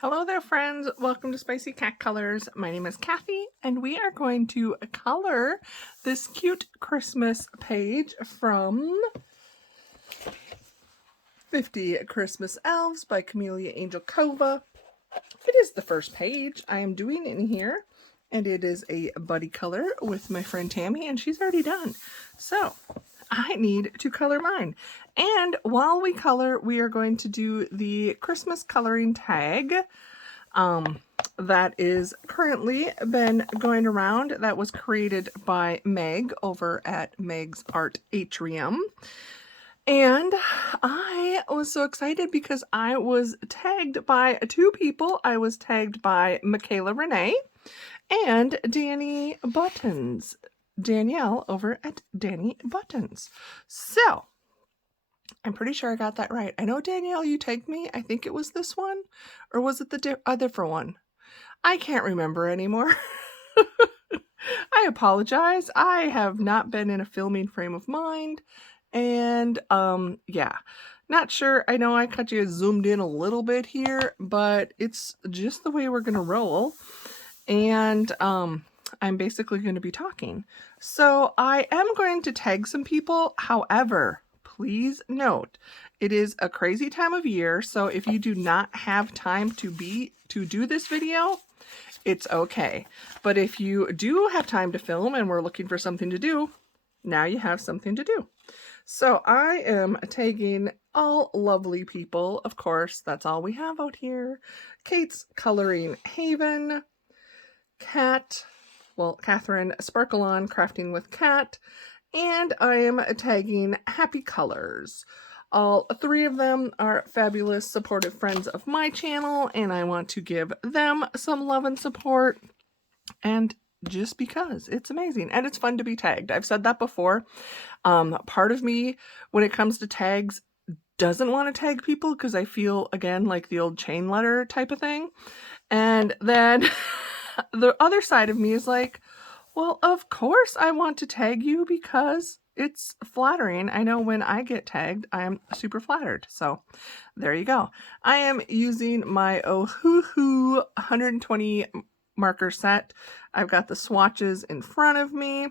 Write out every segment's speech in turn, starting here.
Hello there, friends. Welcome to Spicy Cat Colors. My name is Kathy, and we are going to color this cute Christmas page from 50 Christmas Elves by Camellia Angel Kova. It is the first page I am doing in here, and it is a buddy color with my friend Tammy, and she's already done. So I need to color mine. And while we color, we are going to do the Christmas coloring tag that is currently been going around. That was created by Meg over at Meg's Art Atrium. And I was so excited because I was tagged by two people. I was tagged by Michaela Renee and Danny Buttons. Danielle over at Danny Buttons. So I'm pretty sure I got that right. I know, Danielle, you tagged me. I think it was this one. Or was it the other one? I can't remember anymore. I apologize. I have not been in a filming frame of mind. And, yeah. Not sure. I know I got you zoomed in a little bit here, but it's just the way we're going to roll. And, I'm basically going to be talking. So I am going to tag some people. However, please note, it is a crazy time of year. So if you do not have time to do this video, it's okay. But if you do have time to film and we're looking for something to do, now you have something to do. So I am tagging all lovely people. Of course, that's all we have out here. Kate's Coloring Haven, Catherine Sparkle On Crafting with Cat, and I am tagging Happy Colors. All three of them are fabulous, supportive friends of my channel, and I want to give them some love and support. And just because it's amazing and it's fun to be tagged. I've said that before. Part of me, when it comes to tags, doesn't want to tag people because I feel, again, like the old chain letter type of thing. And then the other side of me is like, well, of course I want to tag you because it's flattering. I know when I get tagged, I'm super flattered. So there you go. I am using my Ohuhu 120 marker set. I've got the swatches in front of me,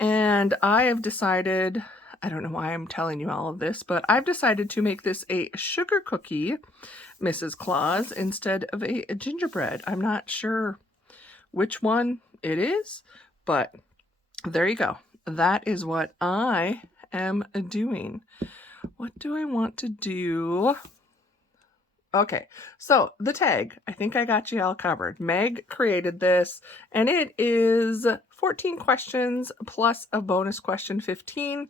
and I have decided, I don't know why I'm telling you all of this, but I've decided to make this a sugar cookie Mrs. Claus instead of a gingerbread. I'm not sure which one it is, but there you go. That is what I am doing. What do I want to do? Okay, so the tag, I think I got you all covered. Meg created this, and it is 14 questions plus a bonus question 15.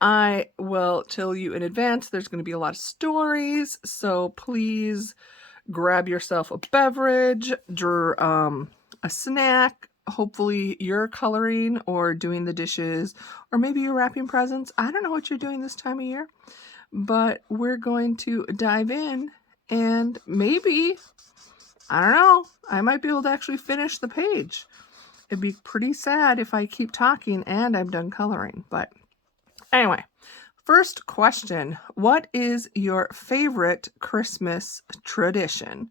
I will tell you in advance, there's going to be a lot of stories, so please grab yourself a beverage, a snack. Hopefully you're coloring or doing the dishes, or maybe you're wrapping presents. I don't know what you're doing this time of year, but we're going to dive in, and maybe, I don't know, I might be able to actually finish the page. It'd be pretty sad if I keep talking and I'm done coloring, but anyway. First question, what is your favorite Christmas tradition?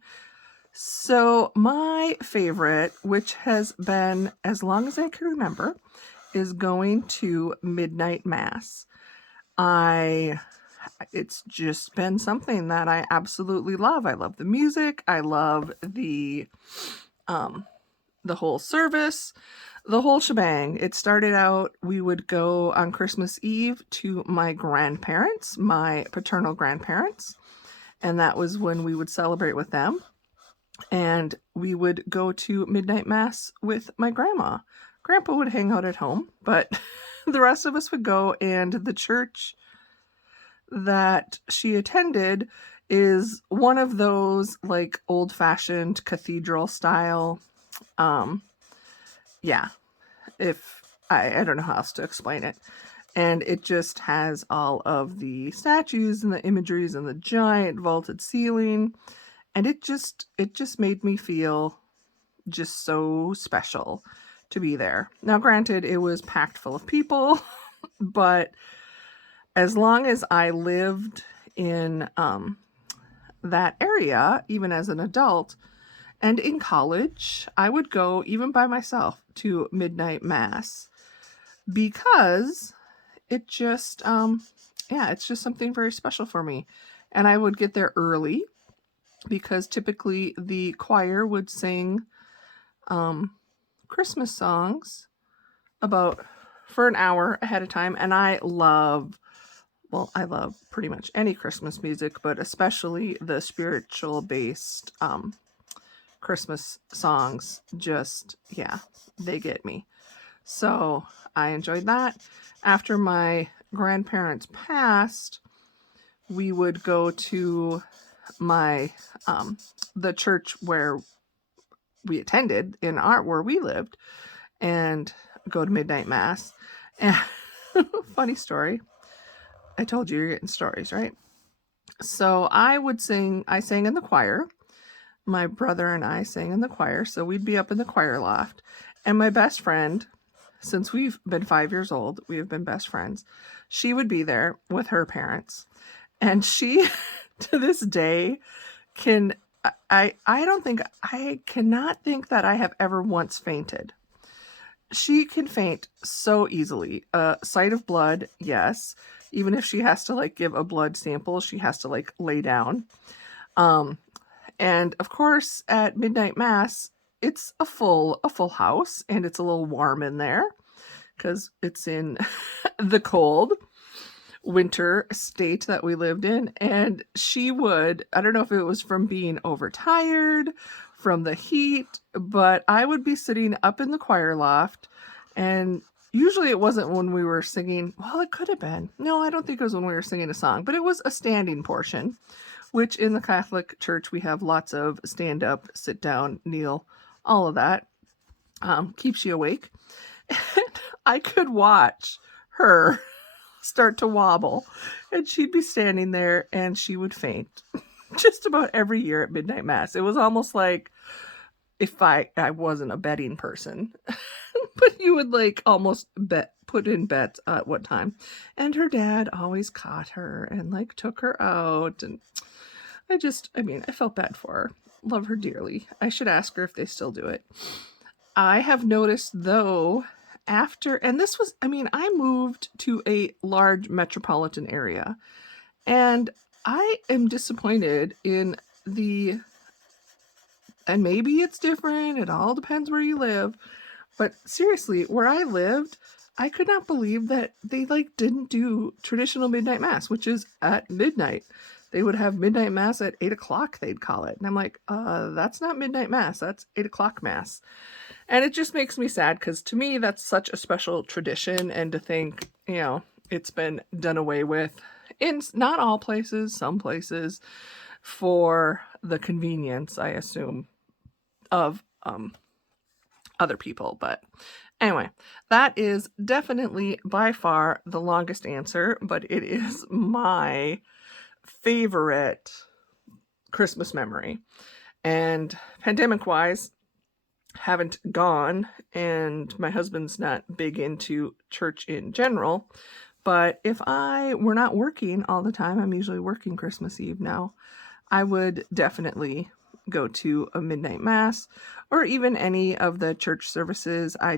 So my favorite, which has been as long as I can remember, is going to midnight mass. It's just been something that I absolutely love. I love the music. I love the whole service, the whole shebang. It started out, we would go on Christmas Eve to my grandparents, my paternal grandparents, and that was when we would celebrate with them. And we would go to midnight mass with my grandma. Grandpa would hang out at home, but the rest of us would go, and the church that she attended is one of those like old-fashioned cathedral style. Yeah, if I don't know how else to explain it. And it just has all of the statues and the imageries and the giant vaulted ceiling. And it just made me feel just so special to be there. Now, granted, it was packed full of people, but as long as I lived in that area, even as an adult. And in college, I would go even by myself to midnight mass because it just, it's just something very special for me. And I would get there early because typically the choir would sing Christmas songs for an hour ahead of time. And I love pretty much any Christmas music, but especially the spiritual based Christmas songs. They get me. So I enjoyed that. After my grandparents passed, we would go to my the church where we attended where we lived and go to midnight mass. And funny story. I told you you're getting stories, right? So I sang in the choir. My brother and I sang in the choir. So we'd be up in the choir loft. And my best friend, since we've been 5 years old, we have been best friends. She would be there with her parents. And she, to this day, I cannot think that I have ever once fainted. She can faint so easily. Sight of blood, yes. Even if she has to like give a blood sample, she has to like lay down. And of course, at midnight mass, it's a full house, and it's a little warm in there because it's in the cold winter state that we lived in. And she would, I don't know if it was from being overtired from the heat, but I would be sitting up in the choir loft, and usually it wasn't when we were singing. Well, it could have been. No, I don't think it was when we were singing a song, but it was a standing portion, which in the Catholic Church, we have lots of stand up, sit down, kneel, all of that. Keeps you awake. And I could watch her start to wobble, and she'd be standing there and she would faint just about every year at midnight mass. It was almost like if I wasn't a betting person, but you would like almost put in bets at what time. And her dad always caught her and like took her out. And I felt bad for her. Love her dearly. I should ask her if they still do it. I have noticed though, I moved to a large metropolitan area, and I am disappointed in and maybe it's different, it all depends where you live, but seriously, where I lived, I could not believe that they didn't do traditional midnight mass, which is at midnight. They would have midnight mass at 8:00, they'd call it. And I'm like, that's not midnight mass, that's 8:00 mass. And it just makes me sad because to me, that's such a special tradition. And to think, it's been done away with in not all places, some places, for the convenience, I assume, of other people. But anyway, that is definitely by far the longest answer, but it is my favorite Christmas memory. And pandemic-wise, haven't gone, and my husband's not big into church in general, but if I were not working all the time, I'm usually working Christmas Eve now, I would definitely go to a midnight mass or even any of the church services. I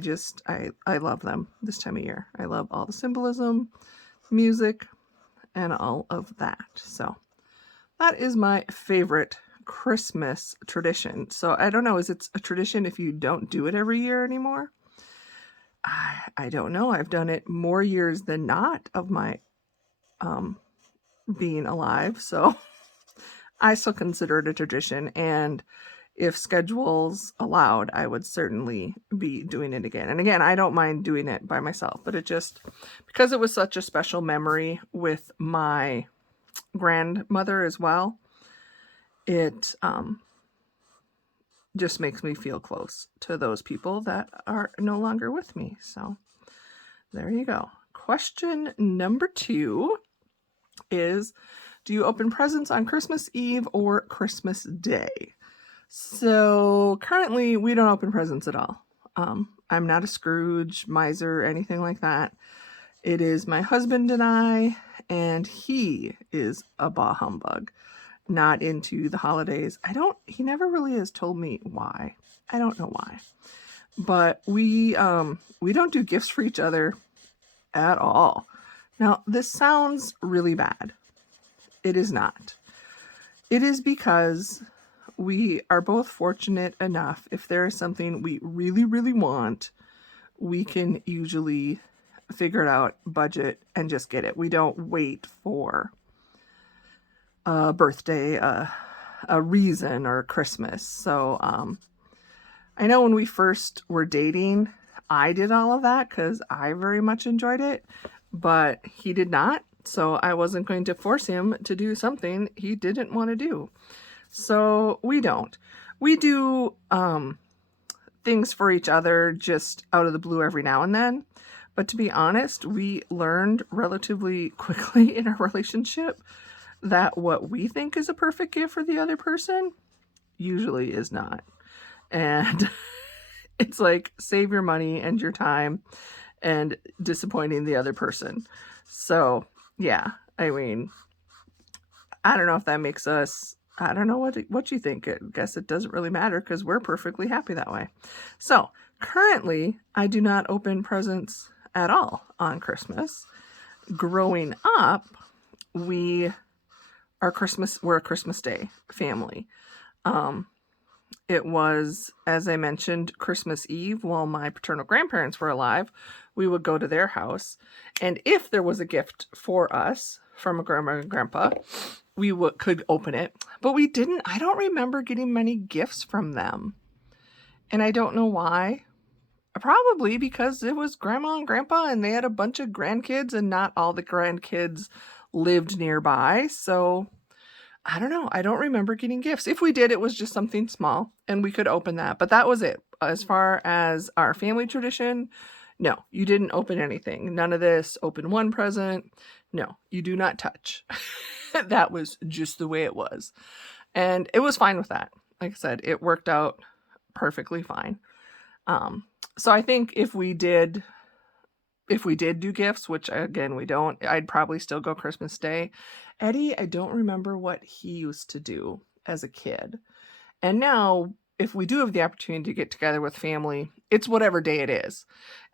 love them this time of year. I love all the symbolism, music, and all of that. So that is my favorite Christmas tradition. So I don't know, is it a tradition if you don't do it every year anymore? I don't know. I've done it more years than not of my being alive, so I still consider it a tradition, and if schedules allowed, I would certainly be doing it again. And again, I don't mind doing it by myself, but because it was such a special memory with my grandmother as well, it just makes me feel close to those people that are no longer with me. So there you go. Question number 2 is, do you open presents on Christmas Eve or Christmas Day? So currently we don't open presents at all. I'm not a Scrooge, miser, anything like that. It is my husband and I, and he is a bah humbug. not into the holidays. He never really has told me why. I don't know why. But we don't do gifts for each other at all. Now, this sounds really bad. It is not. It is because we are both fortunate enough, if there is something we really, really want, we can usually figure it out, budget, and just get it. We don't wait for a birthday, a reason, or Christmas. So I know when we first were dating, I did all of that because I very much enjoyed it, but he did not. So I wasn't going to force him to do something he didn't want to do. So we don't. We do things for each other just out of the blue every now and then. But to be honest, we learned relatively quickly in our relationship that what we think is a perfect gift for the other person usually is not. And it's like, save your money and your time and disappointing the other person. So yeah, I mean, I don't know if that makes us, I don't know what you think. I guess it doesn't really matter because we're perfectly happy that way. So currently, I do not open presents at all on Christmas. Growing up, we're a Christmas Day family. It was, as I mentioned, Christmas Eve while my paternal grandparents were alive. We would go to their house, and if there was a gift for us from a grandma and grandpa, we could open it, but we didn't. I don't remember getting many gifts from them, and I don't know why. Probably because it was grandma and grandpa and they had a bunch of grandkids and not all the grandkids lived nearby. So I don't know. I don't remember getting gifts. If we did, it was just something small and we could open that. But that was it. As far as our family tradition, no, you didn't open anything. None of this. Open one present. No, you do not touch. That was just the way it was. And it was fine with that. Like I said, it worked out perfectly fine. So I think if we did do gifts, which again, we don't, I'd probably still go Christmas Day. Eddie, I don't remember what he used to do as a kid. And now if we do have the opportunity to get together with family, it's whatever day it is.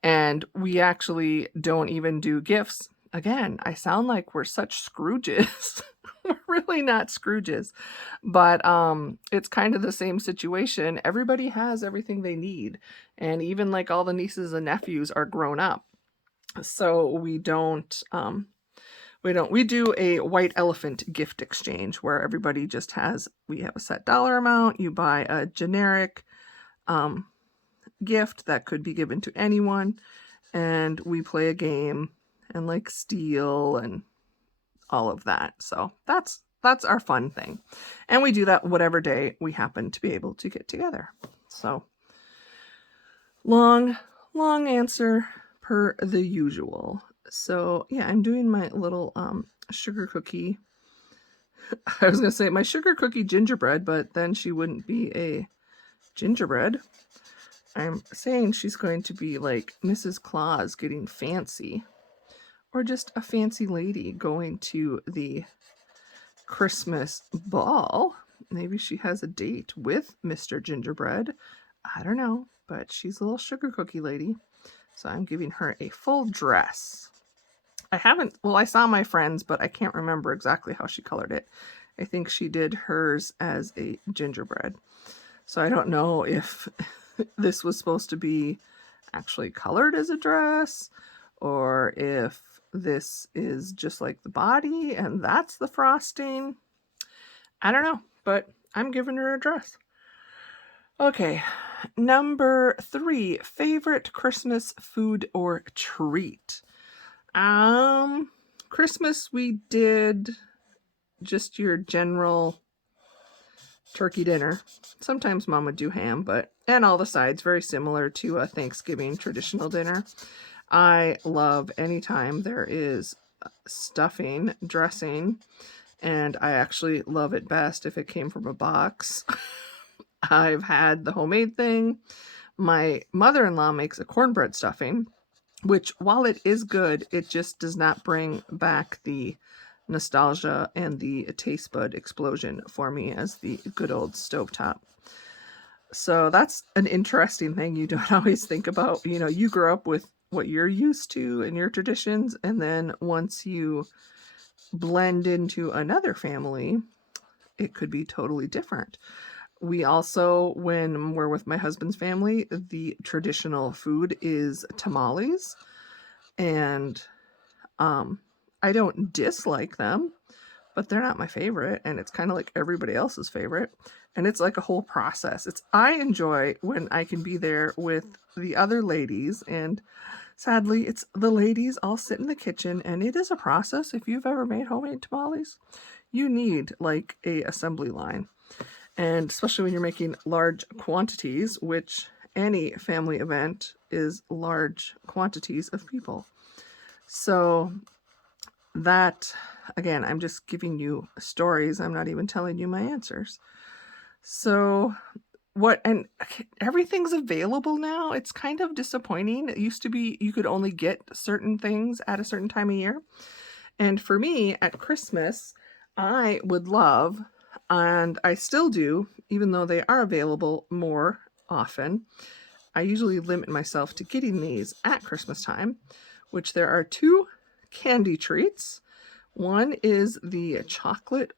And we actually don't even do gifts. Again, I sound like we're such Scrooges. We're really not Scrooges, but it's kind of the same situation. Everybody has everything they need. And even like all the nieces and nephews are grown up. So we don't, we do a white elephant gift exchange where everybody just we have a set dollar amount. You buy a generic gift that could be given to anyone. And we play a game and like steal and all of that. So that's our fun thing. And we do that whatever day we happen to be able to get together. So long answer per the usual. So yeah, I'm doing my little sugar cookie. I was going to say my sugar cookie gingerbread, but then she wouldn't be a gingerbread. I'm saying she's going to be like Mrs. Claus getting fancy, or just a fancy lady going to the Christmas ball. Maybe she has a date with Mr. Gingerbread. I don't know, but she's a little sugar cookie lady. So I'm giving her a full dress. I saw my friends, but I can't remember exactly how she colored it. I think she did hers as a gingerbread. So I don't know if this was supposed to be actually colored as a dress, or if this is just like the body and that's the frosting. I don't know, but I'm giving her a dress. Okay, number 3, favorite Christmas food or treat. Christmas we did just your general turkey dinner. Sometimes Mom would do ham, and all the sides, very similar to a Thanksgiving traditional dinner. I love anytime there is stuffing, dressing, and I actually love it best if it came from a box. I've had the homemade thing. My mother-in-law makes a cornbread stuffing, which while it is good, it just does not bring back the nostalgia and the taste bud explosion for me as the good old stovetop. So that's an interesting thing you don't always think about. You know, you grow up with what you're used to and your traditions, and then once you blend into another family, it could be totally different. We also, when we're with my husband's family, the traditional food is tamales, and I don't dislike them, but they're not my favorite, and it's kind of like everybody else's favorite, and it's like a whole process. I enjoy when I can be there with the other ladies, and sadly it's the ladies all sit in the kitchen, and it is a process. If you've ever made homemade tamales, you need like a assembly line, and especially when you're making large quantities, which any family event is large quantities of people. So that, again, I'm just giving you stories. I'm not even telling you my answers. So and everything's available now. It's kind of disappointing. It used to be you could only get certain things at a certain time of year. And for me, at Christmas, I would love, and I still do, even though they are available more often, I usually limit myself to getting these at Christmas time, which there are 2 candy treats. One is the chocolate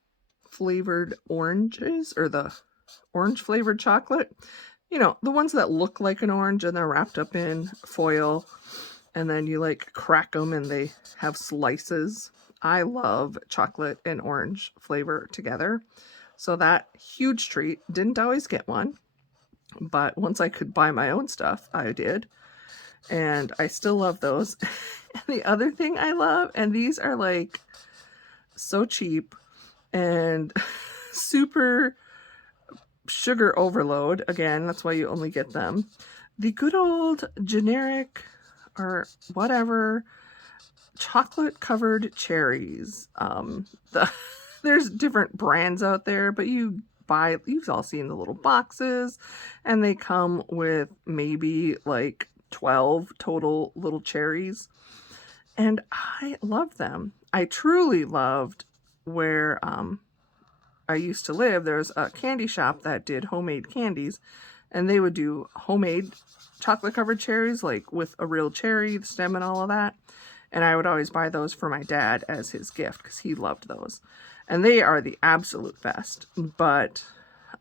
flavored oranges, or the orange flavored chocolate. You know, the ones that look like an orange and they're wrapped up in foil, and then you like crack them and they have slices. I love chocolate and orange flavor together. So that huge treat. Didn't always get one, but once I could buy my own stuff, I did. And I still love those. And the other thing I love, and these are like so cheap and super sugar overload. Again, that's why you only get them. The good old generic or whatever chocolate covered cherries. There's different brands out there, but you've all seen the little boxes, and they come with maybe like 12 total little cherries, and I love them. I truly loved where I used to live. There's a candy shop that did homemade candies, and they would do homemade chocolate covered cherries, like with a real cherry, the stem and all of that. And I would always buy those for my dad as his gift because he loved those. And they are the absolute best. But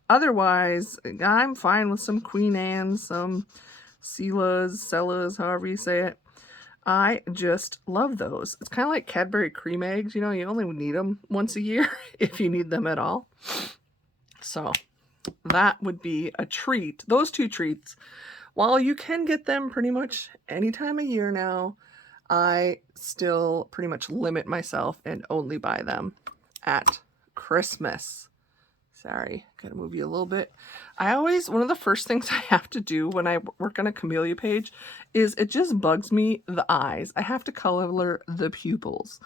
otherwise, I'm fine with some Queen Anne's, some Cellas, however you say it. I just love those. It's kind of like Cadbury cream eggs. You know, you only need them once a year if you need them at all. So that would be a treat. Those 2 treats, while you can get them pretty much any time of year now, I still pretty much limit myself and only buy them at Christmas. Sorry, gotta move you a little bit. One of the first things I have to do when I work on a camellia page is it just bugs me, the eyes. I have to color the pupils,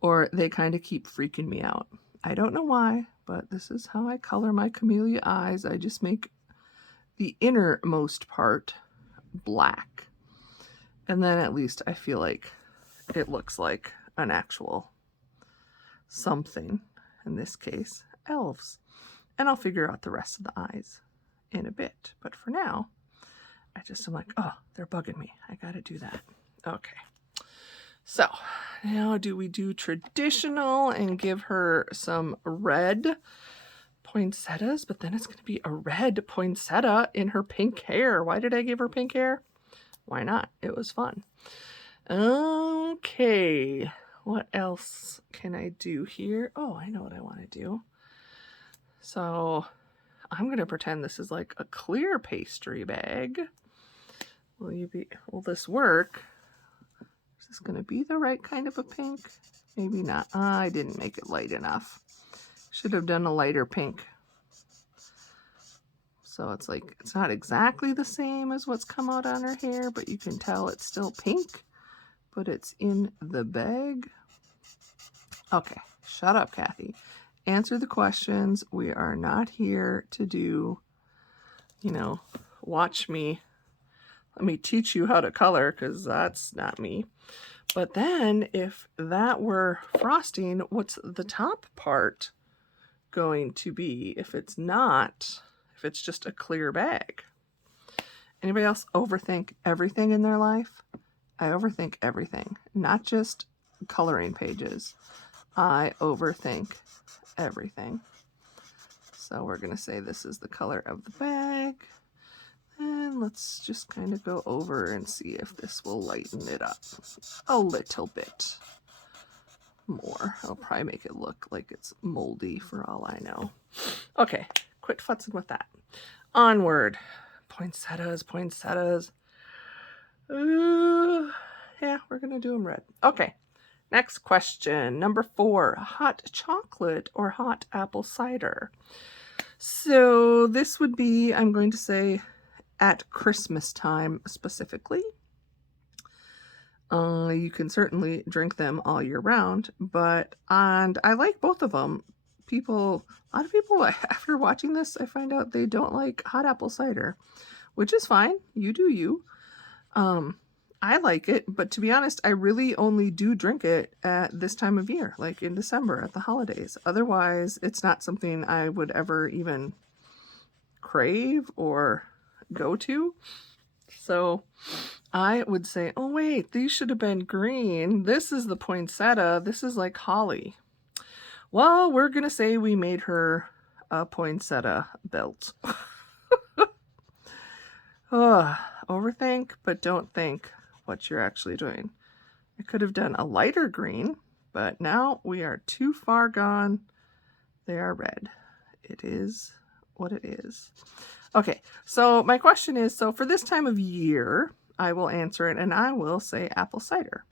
or they kind of keep freaking me out. I don't know why, but this is how I color my camellia eyes. I just make the innermost part black. And then at least I feel like it looks like an actual something, in this case, elves. And I'll figure out the rest of the eyes in a bit. But for now, I'm like, oh, they're bugging me. I gotta do that. Okay. So now do we do traditional and give her some red poinsettias? But then it's going to be a red poinsettia in her pink hair. Why did I give her pink hair? Why not? It was fun. Okay. What else can I do here? Oh, I know what I want to do. So I'm going to pretend this is like a clear pastry bag. Will this work? Is this going to be the right kind of a pink? Maybe not. I didn't make it light enough. Should have done a lighter pink. So it's like, it's not exactly the same as what's come out on her hair, but you can tell it's still pink, but it's in the bag. Okay, shut up, Kathy. Answer the questions. We are not here to do, watch me. Let me teach you how to color, because that's not me. But then if that were frosting, what's the top part going to be if it's not, if it's just a clear bag? Anybody else overthink everything in their life? I overthink everything, not just coloring pages. I overthink everything. So we're going to say this is the color of the bag. And let's just kind of go over and see if this will lighten it up a little bit more. I'll probably make it look like it's moldy for all I know. Okay, quit futzing with that. Onward. Poinsettias, poinsettias. Yeah, we're going to do them red. Okay, next question. Number 4, hot chocolate or hot apple cider? So this would be, I'm going to say, at Christmas time specifically. You can certainly drink them all year round, and I like both of them. A lot of people, after watching this, I find out they don't like hot apple cider, which is fine. You do you. I like it, but to be honest, I really only do drink it at this time of year, like in December at the holidays. Otherwise, it's not something I would ever even crave or go to. So I would say, oh wait, these should have been green. This is the poinsettia. This is like holly. Well, we're going to say we made her a poinsettia belt. Overthink, but don't think what you're actually doing. I could have done a lighter green, but now we are too far gone. They are red. It is what it is. Okay, so my question is, so for this time of year, I will answer it and I will say apple cider.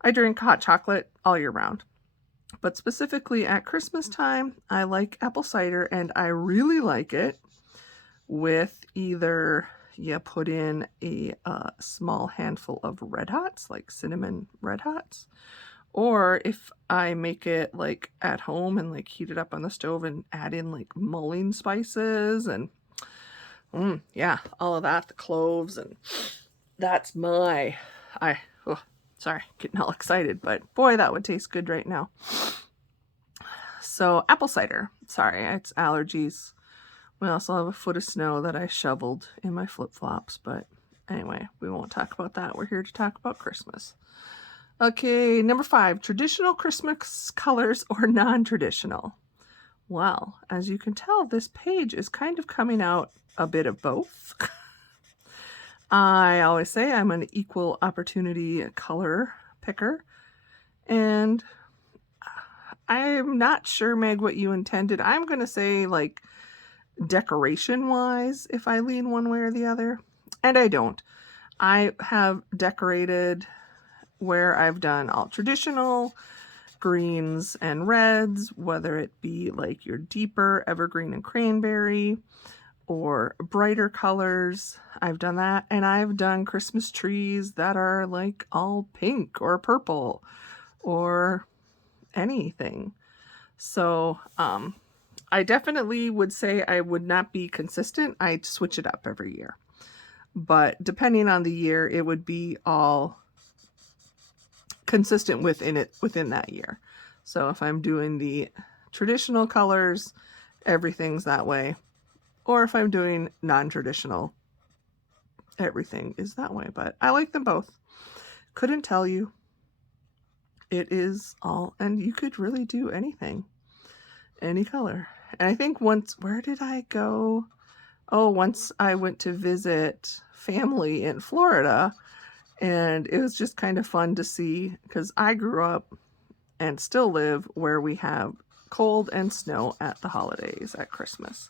I drink hot chocolate all year round, but specifically at Christmas time, I like apple cider, and I really like it with either you put in a small handful of Red Hots, like cinnamon Red Hots, or if I make it like at home and like heat it up on the stove and add in like mulling spices and yeah, all of that, the cloves, and that's my, sorry, getting all excited, but boy, that would taste good right now. So apple cider, sorry, it's allergies. We also have a foot of snow that I shoveled in my flip-flops, but anyway, we won't talk about that. We're here to talk about Christmas. Okay, number 5, traditional Christmas colors or non-traditional? Well, as you can tell, this page is kind of coming out a bit of both. I always say I'm an equal opportunity color picker, and I'm not sure, Meg, what you intended. I'm going to say like decoration wise if I lean one way or the other, and I don't. I have decorated where I've done all traditional greens and reds, whether it be like your deeper evergreen and cranberry or brighter colors. I've done that, and I've done Christmas trees that are like all pink or purple or anything. So I definitely would say I would not be consistent. I'd switch it up every year, but depending on the year, it would be all consistent within that year. So if I'm doing the traditional colors, everything's that way. Or if I'm doing non-traditional, everything is that way. But I like them both. Couldn't tell you. It is all, and you could really do anything, any color. And I think once, where did I go? Oh, once I went to visit family in Florida, and it was just kind of fun to see, because I grew up and still live where we have cold and snow at the holidays at Christmas.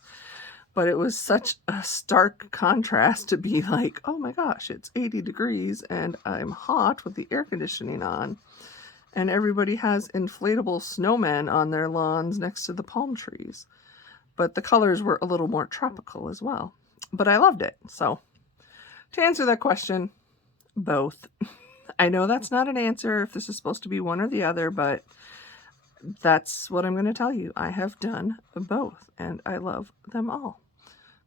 But it was such a stark contrast to be like, oh my gosh, it's 80 degrees and I'm hot with the air conditioning on. And everybody has inflatable snowmen on their lawns next to the palm trees. But the colors were a little more tropical as well. But I loved it. So to answer that question, both. I know that's not an answer if this is supposed to be one or the other, but that's what I'm going to tell you. I have done both and I love them all.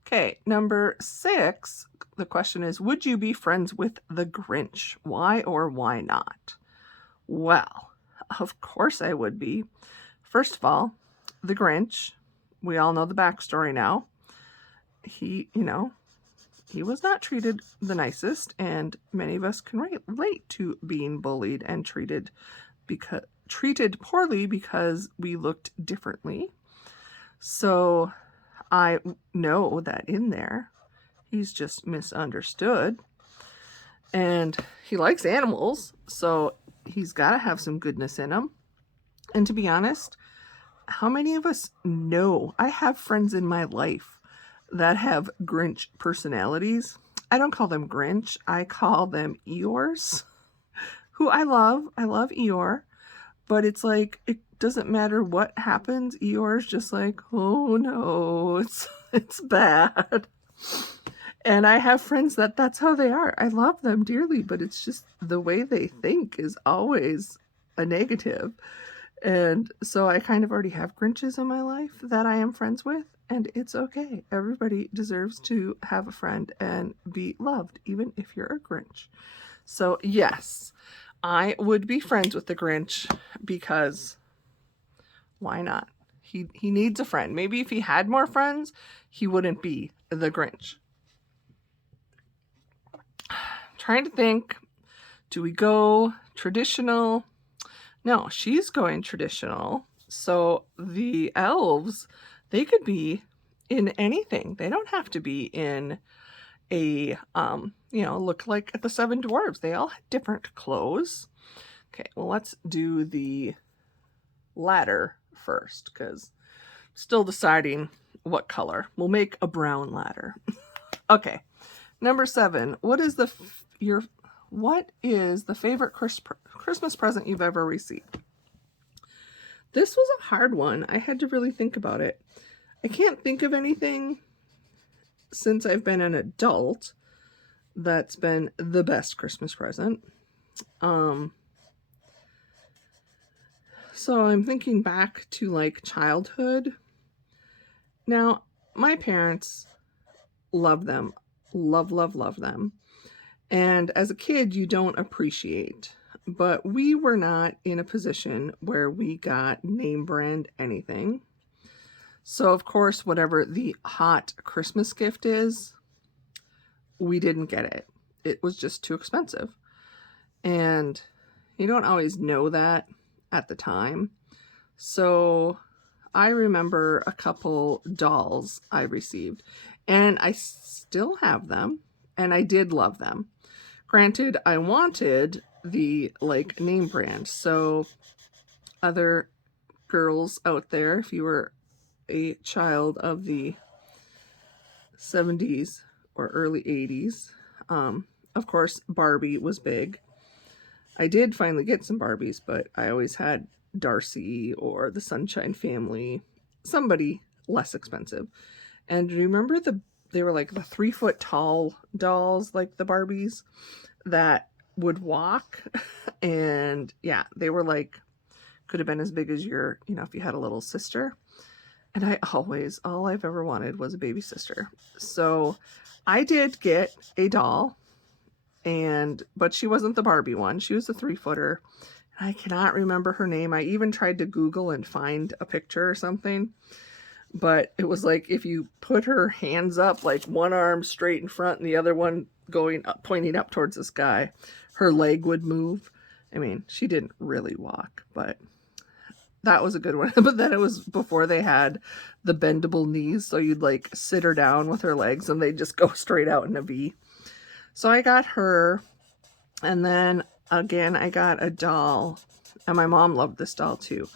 Okay, number 6, the question is, would you be friends with the Grinch? Why or why not? Well, of course I would be. First of all, the Grinch. We all know the backstory now. He was not treated the nicest, and many of us can relate to being bullied and treated poorly because we looked differently. So I know that in there, he's just misunderstood. And he likes animals, so he's got to have some goodness in him. And to be honest, how many of us know? I have friends in my life that have Grinch personalities. I don't call them Grinch. I call them Eeyores, who I love. I love Eeyore. But it's like, it doesn't matter what happens. Eeyore's just like, oh no, it's bad. And I have friends that's how they are. I love them dearly, but it's just the way they think is always a negative. And so I kind of already have Grinches in my life that I am friends with, and it's okay. Everybody deserves to have a friend and be loved, even if you're a Grinch. So yes, I would be friends with the Grinch because why not? He needs a friend. Maybe if he had more friends, he wouldn't be the Grinch. Trying to think, do we go traditional? No, she's going traditional. So the elves, they could be in anything. They don't have to be in a, look like the Seven Dwarves. They all had different clothes. Okay, well, let's do the ladder first, because I'm still deciding what color. We'll make a brown ladder. Okay, number 7. What is the favorite Christmas present you've ever received? This was a hard one. I had to really think about it. I can't think of anything since I've been an adult that's been the best Christmas present. So I'm thinking back to like childhood. Now, my parents love them. Love them. And as a kid, you don't appreciate. But we were not in a position where we got name brand anything. So, of course, whatever the hot Christmas gift is, we didn't get it. It was just too expensive. And you don't always know that at the time. So I remember a couple dolls I received, and I still have them, and I did love them. Granted, I wanted the name brand. So other girls out there, if you were a child of the 70s or early 80s, of course, Barbie was big. I did finally get some Barbies, but I always had Darcy or the Sunshine Family, somebody less expensive. And remember they were like the 3-foot tall dolls, like the Barbies that would walk. And yeah, they were could have been as big as your, if you had a little sister. And all I've ever wanted was a baby sister. So I did get a doll, but she wasn't the Barbie one. She was a 3-footer. I cannot remember her name. I even tried to Google and find a picture or something. But it was like if you put her hands up, like one arm straight in front and the other one going up, pointing up towards the sky, her leg would move. I mean, she didn't really walk, but that was a good one. But then it was before they had the bendable knees. So you'd sit her down with her legs and they'd just go straight out in a V. So I got her. And then again, I got a doll, and my mom loved this doll too.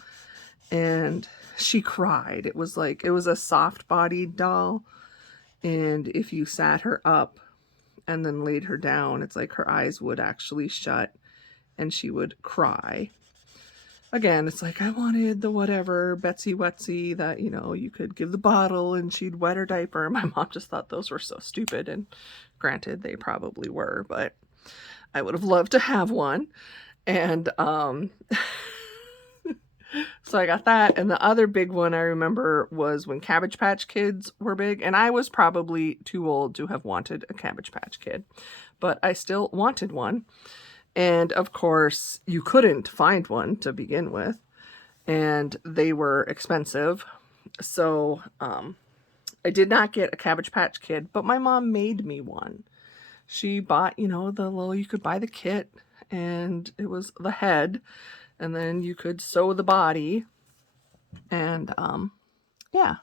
And she cried. It was a soft-bodied doll. And if you sat her up and then laid her down, it's like her eyes would actually shut and she would cry. Again, it's like I wanted the whatever Betsy Wetsy that, you could give the bottle and she'd wet her diaper. My mom just thought those were so stupid. And granted, they probably were, but I would have loved to have one. And so I got that. And the other big one I remember was when Cabbage Patch Kids were big. And I was probably too old to have wanted a Cabbage Patch Kid, but I still wanted one. And of course, you couldn't find one to begin with, and they were expensive. So I did not get a Cabbage Patch Kid, but my mom made me one. She bought, you know, the little, you could buy the kit, and it was the head, and then you could sew the body. And yeah.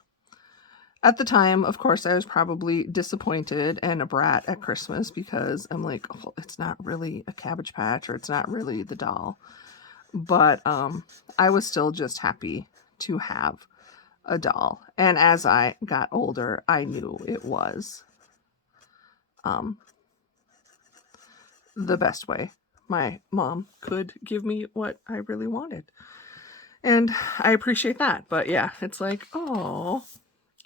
At the time, of course, I was probably disappointed and a brat at Christmas because I'm like, oh, it's not really a Cabbage Patch, or it's not really the doll. But I was still just happy to have a doll. And as I got older, I knew it was the best way my mom could give me what I really wanted. And I appreciate that. But yeah, it's like, oh.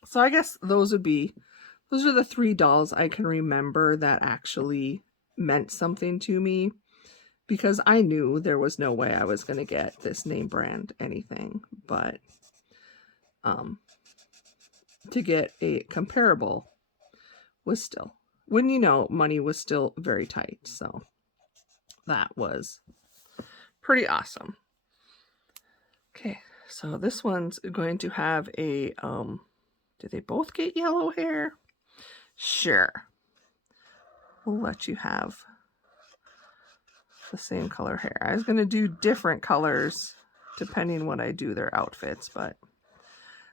So I guess those are the 3 dolls I can remember that actually meant something to me, because I knew there was no way I was going to get this name brand anything, but to get a comparable was still, when you know, money was still very tight. So that was pretty awesome. Okay, so this one's going to have a do they both get yellow hair? Sure. We'll let you have the same color hair. I was going to do different colors depending what I do their outfits, but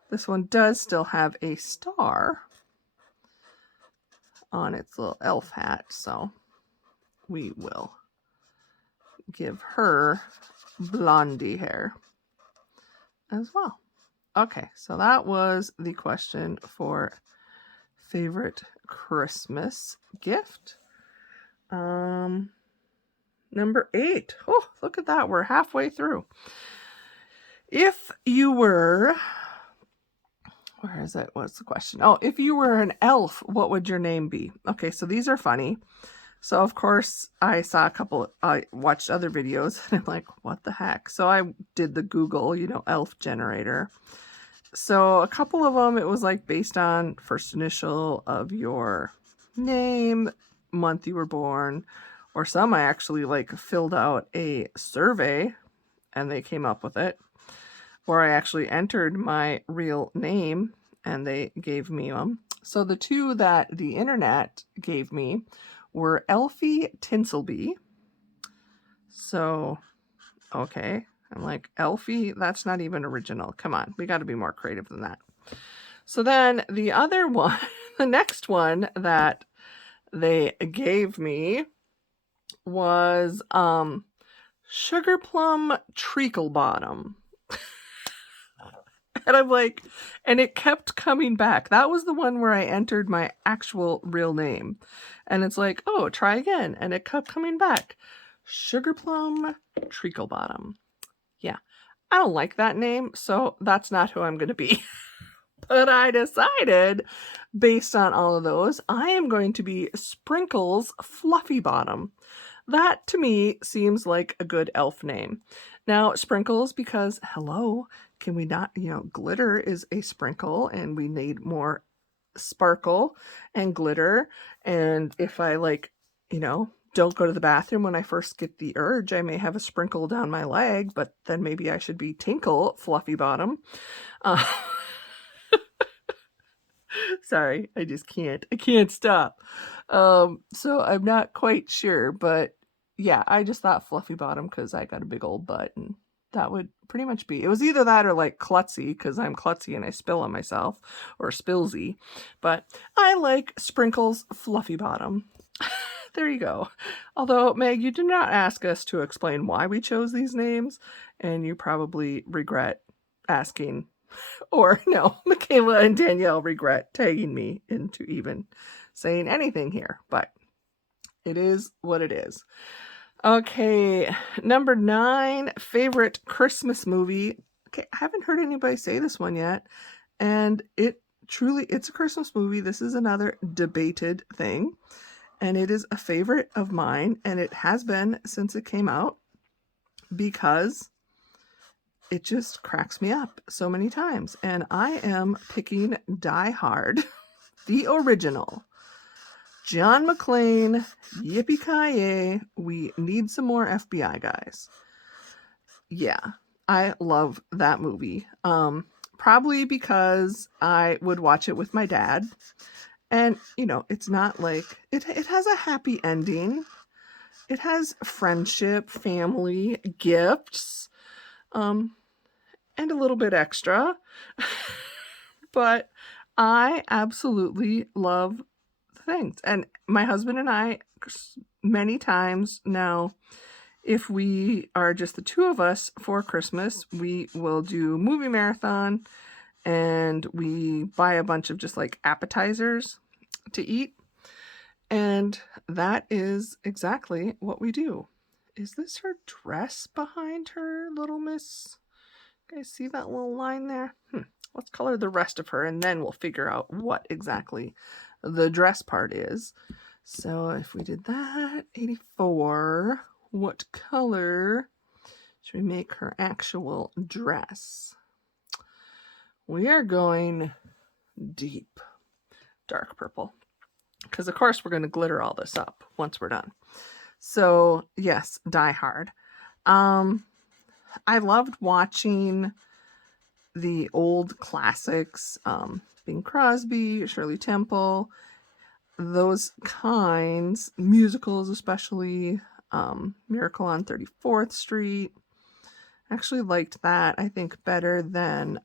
this one does still have a star on its little elf hat, so we will give her blondie hair as well. Okay, so that was the question for favorite Christmas gift. Number 8. Oh, look at that. We're halfway through. If you were, where is it? What's the question? Oh, if you were an elf, what would your name be? Okay, so these are funny. So of course I saw I watched other videos and I'm like, what the heck? So I did the Google, you know, elf generator. So a couple of them, it was like based on first initial of your name, month you were born, or some I actually like filled out a survey and they came up with it. Or I actually entered my real name and they gave me them. So the 2 that the internet gave me were Elfie Tinselby. So, okay. I'm like, Elfie, that's not even original. Come on, we got to be more creative than that. So then the other one, the next one that they gave me was Sugar Plum Treacle Bottom. And I'm like, and it kept coming back. That was the one where I entered my actual real name. And it's like, oh, try again. And it kept coming back. Sugar Plum Treacle Bottom. Yeah, I don't like that name, so that's not who I'm going to be. But I decided, based on all of those, I am going to be Sprinkles Fluffy Bottom. That, to me, seems like a good elf name. Now, Sprinkles, because, hello, can we not, you know, glitter is a sprinkle, and we need more sparkle and glitter. And if I, like, you know, don't go to the bathroom when I first get the urge, I may have a sprinkle down my leg, but then maybe I should be Tinkle Fluffy Bottom. Sorry, I just can't. I can't stop. So I'm not quite sure, but yeah, I just thought Fluffy Bottom because I got a big old butt, and that would pretty much be. It was either that or like klutzy because I'm klutzy and I spill on myself, or spillsy. But I like Sprinkles Fluffy Bottom. There you go. Although, Meg, you did not ask us to explain why we chose these names, and you probably regret asking. Or no, Michaela and Danielle regret tagging me into even saying anything here, but it is what it is. Okay, number 9, favorite Christmas movie. Okay, I haven't heard anybody say this one yet, and it's a Christmas movie. This is another debated thing, and it is a favorite of mine, and it has been since it came out because it just cracks me up so many times. And I am picking Die Hard, the original, John McClane, yippee-ki-yay, we need some more FBI guys. Yeah, I love that movie. Probably because I would watch it with my dad. And, you know, it's not like, it has a happy ending. It has friendship, family, gifts, and a little bit extra. But I absolutely love things. And my husband and I, many times now, if we are just the two of us for Christmas, we will do movie marathon and we buy a bunch of just like appetizers to eat. And that is exactly what we do. Is this her dress behind her, little miss? You guys see that little line there? Let's color the rest of her and then we'll figure out what exactly the dress part is. So if we did that, 84, what color should we make her actual dress? We are going deep dark purple because of course we're going to glitter all this up once we're done. So yes, Die Hard. I loved watching the old classics, Bing Crosby, Shirley Temple, those kinds, musicals especially, Miracle on 34th Street. I actually liked that, I think, better than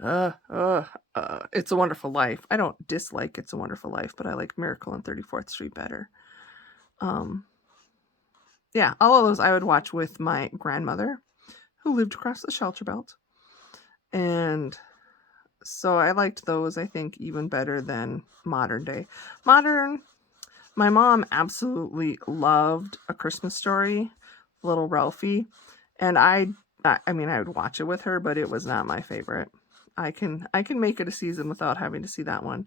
It's a Wonderful Life. I don't dislike It's a Wonderful Life, but I like Miracle on 34th Street better. Yeah, all of those I would watch with my grandmother, who lived across the shelter belt. And so I liked those, I think, even better than modern day. My mom absolutely loved A Christmas Story, Little Ralphie. And I mean, I would watch it with her, but it was not my favorite. I can make it a season without having to see that one.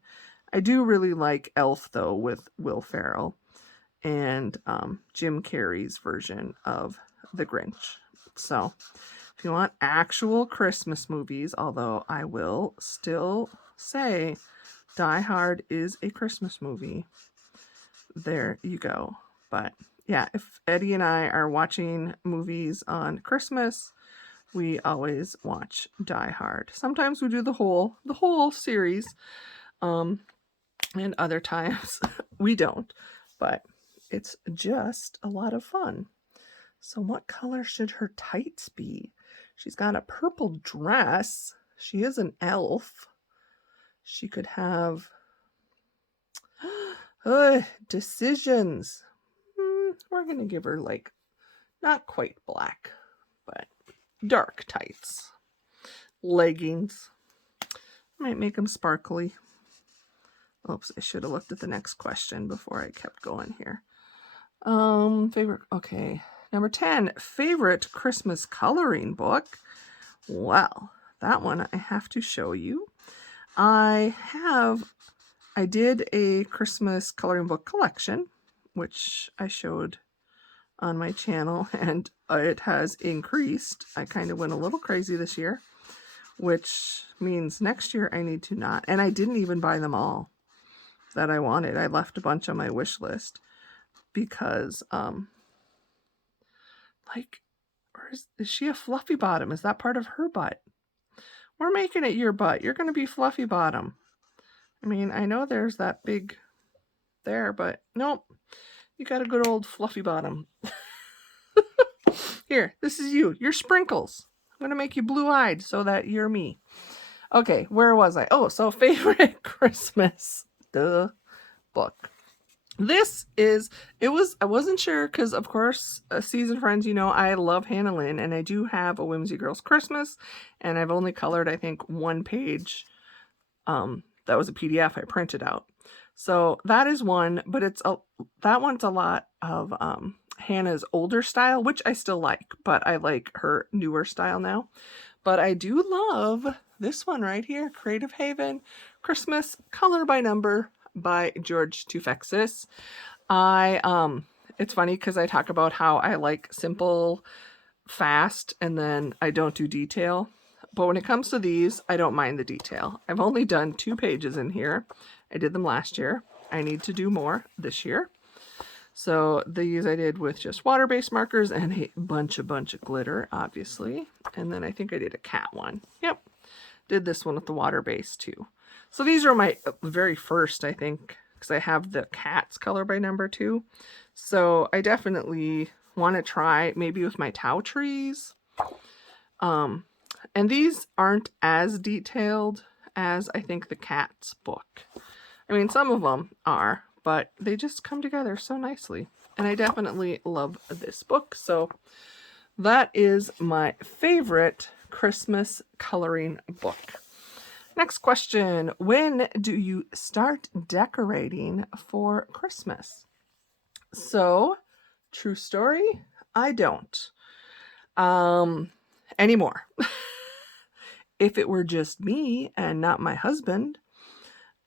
I do really like Elf, though, with Will Ferrell and Jim Carrey's version of The Grinch. So if you want actual Christmas movies, although I will still say Die Hard is a Christmas movie, there you go. But yeah, if Eddie and I are watching movies on Christmas, we always watch Die Hard. Sometimes we do the whole series, and other times we don't. But it's just a lot of fun. So what color should her tights be? She's got a purple dress. She is an elf. She could have decisions. We're going to give her like not quite black, but dark tights. Leggings. Might make them sparkly. Oops, I should have looked at the next question before I kept going here. Favorite, okay. Number 10, favorite Christmas coloring book. Well, that one I have to show you. I did a Christmas coloring book collection, which I showed on my channel, and it has increased. I kind of went a little crazy this year, which means next year I need to not. And I didn't even buy them all that I wanted. I left a bunch on my wish list because, like, is she a fluffy bottom? Is that part of her butt? We're making it your butt. You're going to be fluffy bottom. I mean, I know there's that big there, but nope. You got a good old fluffy bottom. Here, this is you. You're Sprinkles. I'm going to make you blue-eyed so that you're me. Okay, where was I? Oh, so favorite Christmas book. I wasn't sure because, of course, season friends, you know, I love Hannah Lynn, and I do have a Whimsy Girls Christmas, and I've only colored, I think, one page. That was a PDF I printed out. So that is one, but that one's a lot of Hannah's older style, which I still like, but I like her newer style now. But I do love this one right here, Creative Haven, Christmas Color by Number by George Tufexis. It's funny because I talk about how I like simple, fast, and then I don't do detail. But when it comes to these, I don't mind the detail. I've only done 2 pages in here. I did them last year. I need to do more this year. So these I did with just water-based markers and a bunch of glitter, obviously. And then I think I did a cat one. Yep. Did this one with the water-based too. So these are my very first, I think, because I have the cats color by number 2. So I definitely want to try maybe with my Tau trees. And these aren't as detailed as I think the cat's book. I mean, some of them are, but they just come together so nicely. And I definitely love this book. So that is my favorite Christmas coloring book. Next question. When do you start decorating for Christmas? So, true story, I don't. Anymore. If it were just me and not my husband,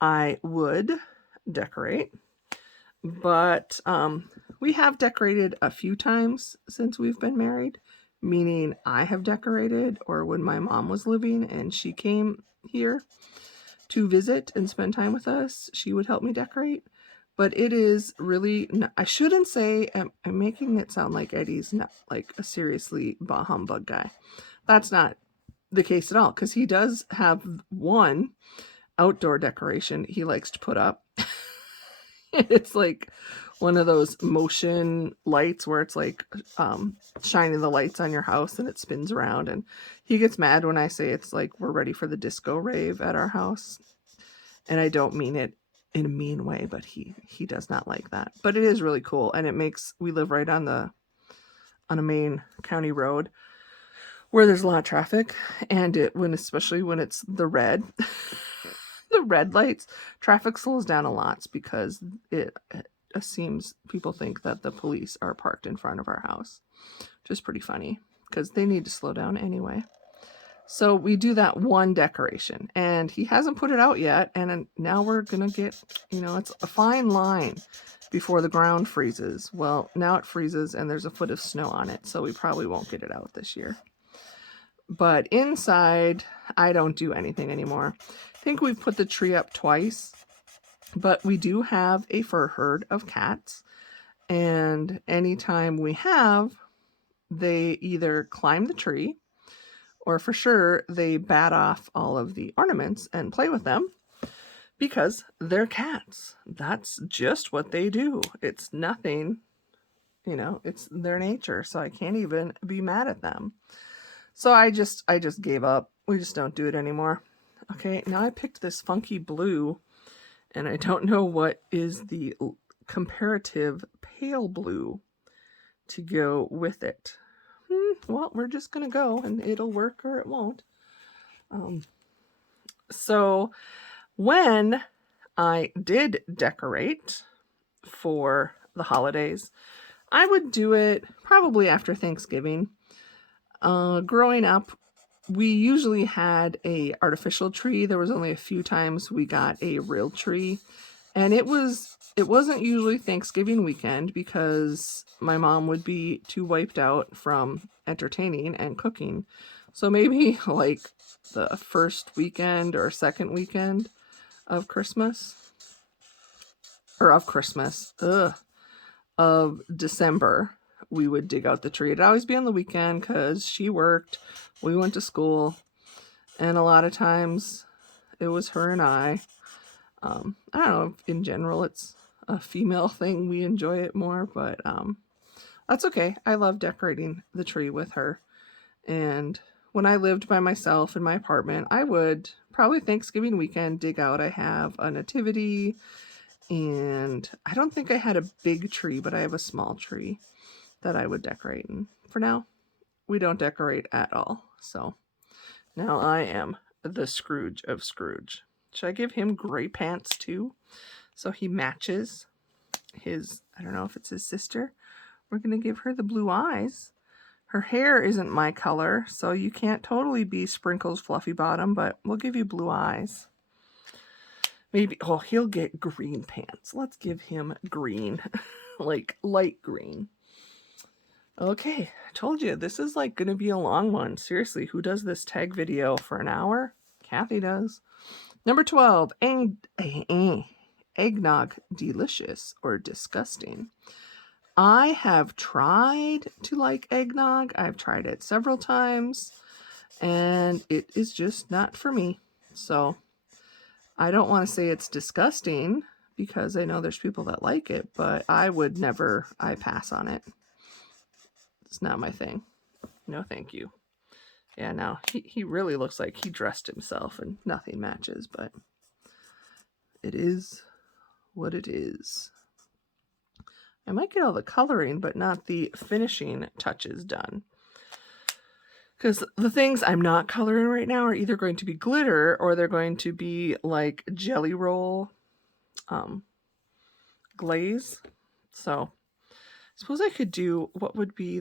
I would decorate. But we have decorated a few times since we've been married, meaning I have decorated, or when my mom was living and she came here to visit and spend time with us, she would help me decorate. But it is really, I shouldn't say, I'm making it sound like Eddie's not like a seriously bah humbug guy. That's not the case at all, because he does have one outdoor decoration he likes to put up. It's like one of those motion lights where it's like shining the lights on your house and it spins around, and he gets mad when I say it's like we're ready for the disco rave at our house, and I don't mean it in a mean way, but he does not like that. But it is really cool, and it makes, we live right on a main county road where there's a lot of traffic, and especially when it's the red the red lights, traffic slows down a lot because it seems people think that the police are parked in front of our house, which is pretty funny because they need to slow down anyway. So we do that one decoration, and he hasn't put it out yet, and now we're gonna get, it's a fine line before the ground freezes. Well, now it freezes and there's a foot of snow on it, so we probably won't get it out this year. But inside, I don't do anything anymore. I think we've put the tree up twice, but we do have a fur herd of cats, and anytime we have, they either climb the tree, or for sure, they bat off all of the ornaments and play with them, because they're cats. That's just what they do. It's nothing, it's their nature, so I can't even be mad at them. So I just gave up. We just don't do it anymore. Okay, now I picked this funky blue, and I don't know what is the comparative pale blue to go with it. Well, we're just going to go, and it'll work or it won't. So when I did decorate for the holidays, I would do it probably after Thanksgiving. Growing up, we usually had a artificial tree. There was only a few times we got a real tree, and it wasn't usually Thanksgiving weekend because my mom would be too wiped out from entertaining and cooking. So maybe like the first weekend or second weekend of Christmas, of December, we would dig out the tree. It'd always be on the weekend because she worked, we went to school, and a lot of times it was her and I. I don't know if in general it's a female thing, we enjoy it more, but that's okay. I love decorating the tree with her. And when I lived by myself in my apartment, I would probably Thanksgiving weekend dig out. I have a nativity, and I don't think I had a big tree, but I have a small tree that I would decorate. And for now, we don't decorate at all. So now I am the Scrooge of Scrooge. Should I give him gray pants too, so he matches his, I don't know if it's his sister. We're going to give her the blue eyes. Her hair isn't my color, so you can't totally be Sprinkles Fluffy Bottom, but we'll give you blue eyes. Maybe, he'll get green pants. Let's give him green, like light green. Okay, I told you, this is like going to be a long one. Seriously, who does this tag video for an hour? Kathy does. Number 12, eggnog, delicious or disgusting? I have tried to like eggnog. I've tried it several times, and it is just not for me. So I don't want to say it's disgusting because I know there's people that like it, but I pass on it. It's not my thing. No, thank you. Yeah, no, he really looks like he dressed himself and nothing matches, but it is what it is. I might get all the coloring, but not the finishing touches done. Because the things I'm not coloring right now are either going to be glitter or they're going to be like jelly roll glaze. So I suppose I could do,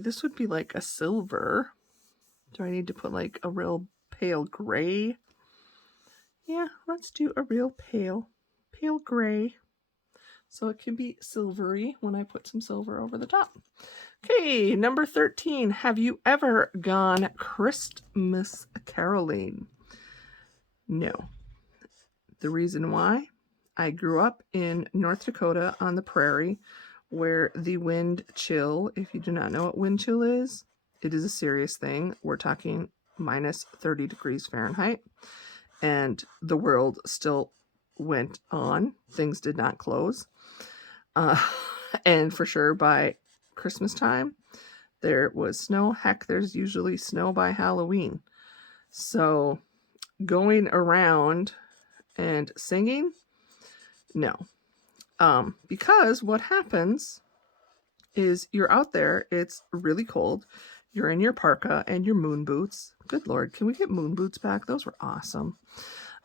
this would be like a silver. Do I need to put like a real pale gray? Yeah, let's do a real pale gray. So it can be silvery when I put some silver over the top. Okay, number 13. Have you ever gone Christmas caroling? No. The reason why? I grew up in North Dakota on the prairie where the wind chill, if you do not know what wind chill is, it is a serious thing. We're talking minus 30 degrees Fahrenheit. And the world still went on. Things did not close. And for sure by Christmas time, there was snow. Heck, there's usually snow by Halloween. So going around and singing, no. Because what happens is you're out there, it's really cold, you're in your parka and your moon boots. Good Lord, can we get moon boots back? Those were awesome.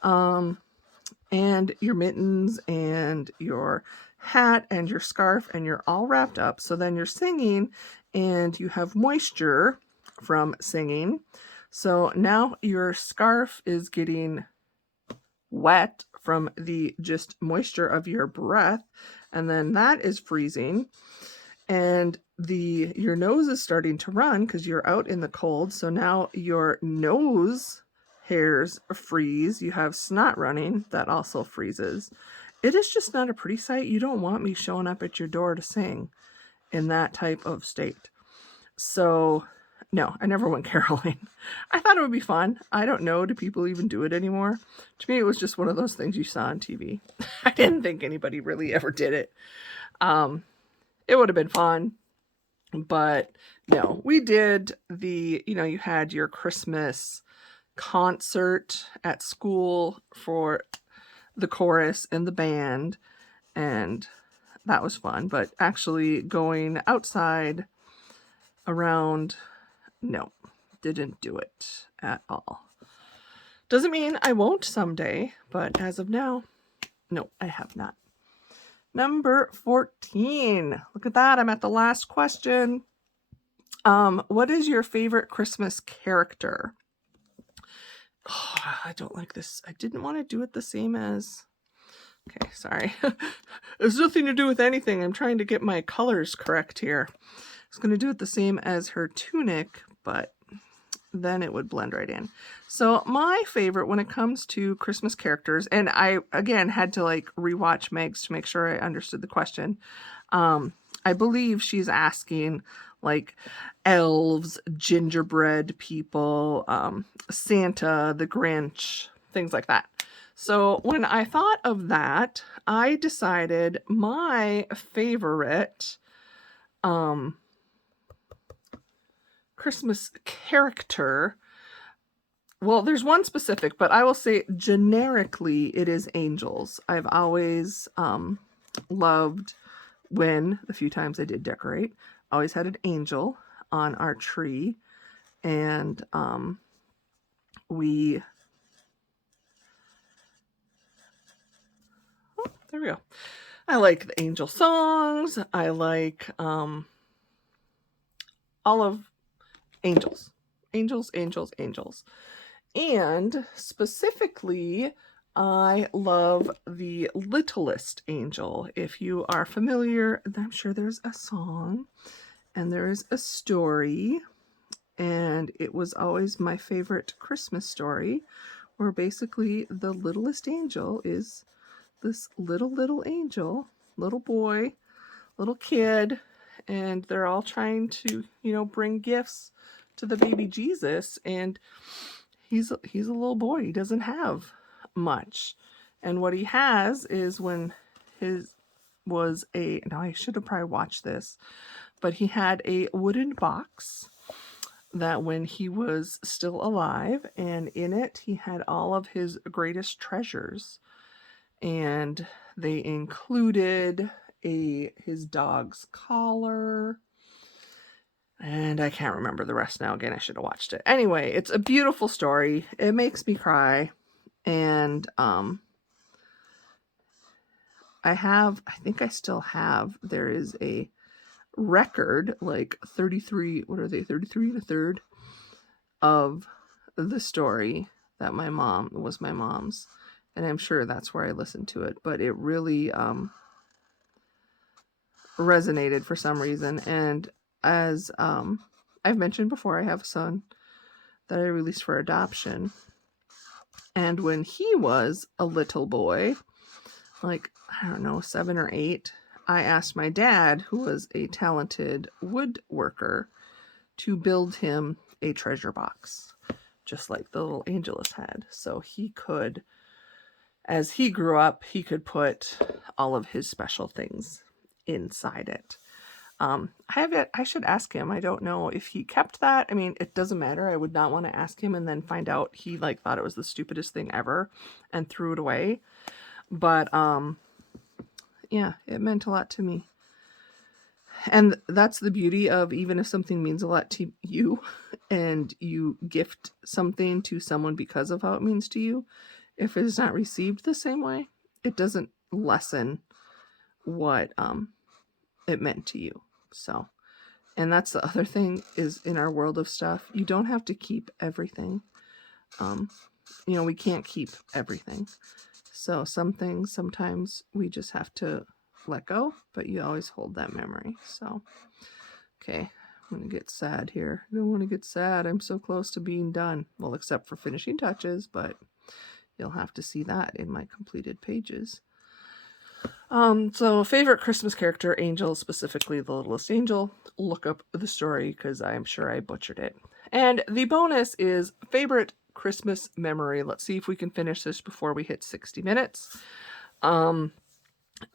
And your mittens and your hat and your scarf, and you're all wrapped up. So then you're singing and you have moisture from singing. So now your scarf is getting wet from the just moisture of your breath, and then that is freezing, and your nose is starting to run because you're out in the cold. So now your nose hairs freeze. You have snot running that also freezes. It is just not a pretty sight. You don't want me showing up at your door to sing in that type of state. So no, I never went caroling. I thought it would be fun. I don't know, do people even do it anymore? To me, it was just one of those things you saw on TV. I didn't think anybody really ever did it. It would have been fun, but no, we did you had your Christmas concert at school for the chorus and the band, and that was fun. But actually going outside around, no, didn't do it at all. Doesn't mean I won't someday, but as of now, no, I have not. Number 14. Look at that. I'm at the last question. What is your favorite Christmas character? Oh, I don't like this. I didn't want to do it the same as... Okay, sorry. There's nothing to do with anything. I'm trying to get my colors correct here. I was going to do it the same as her tunic, but then it would blend right in. So my favorite when it comes to Christmas characters, and I, again, had to like rewatch Meg's to make sure I understood the question. I believe she's asking like elves, gingerbread people, Santa, the Grinch, things like that. So when I thought of that, I decided my favorite Christmas character, well, there's one specific, but I will say generically it is angels. I've always loved when, the few times I did decorate, always had an angel on our tree, and there we go. I like the angel songs. I like all of angels. Angels. And specifically, I love the littlest angel. If you are familiar, I'm sure there's a song, and there is a story, and it was always my favorite Christmas story, where basically the littlest angel is this little angel, little boy, little kid, and they're all trying to, bring gifts to the baby Jesus, and he's a little boy. He doesn't have much. And what he has is now I should have probably watched this, but he had a wooden box that when he was still alive, and in it he had all of his greatest treasures, and they included his dog's collar, and I can't remember the rest now. Again, I should have watched it. Anyway, it's a beautiful story. It makes me cry, and I think I still have, there is a record, like 33, what are they, 33 and a third of the story that was my mom's, and I'm sure that's where I listened to it, but it really resonated for some reason. And as I've mentioned before, I have a son that I released for adoption, and when he was a little boy, like, I don't know, 7 or 8, I asked my dad, who was a talented woodworker, to build him a treasure box, just like the little Angelus had. So he could, as he grew up, he could put all of his special things inside it. I should ask him. I don't know if he kept that. I mean, it doesn't matter. I would not want to ask him and then find out he thought it was the stupidest thing ever and threw it away. But yeah, it meant a lot to me. And that's the beauty of, even if something means a lot to you and you gift something to someone because of how it means to you, if it is not received the same way, it doesn't lessen what it meant to you. So, and that's the other thing, is in our world of stuff, you don't have to keep everything. We can't keep everything. So some things, sometimes we just have to let go, but you always hold that memory. So, okay, I'm going to get sad here. I don't want to get sad. I'm so close to being done. Well, except for finishing touches, but you'll have to see that in my completed pages. So favorite Christmas character, angel, specifically the littlest angel. Look up the story because I'm sure I butchered it. And the bonus is favorite Christmas memory. Let's see if we can finish this before we hit 60 minutes.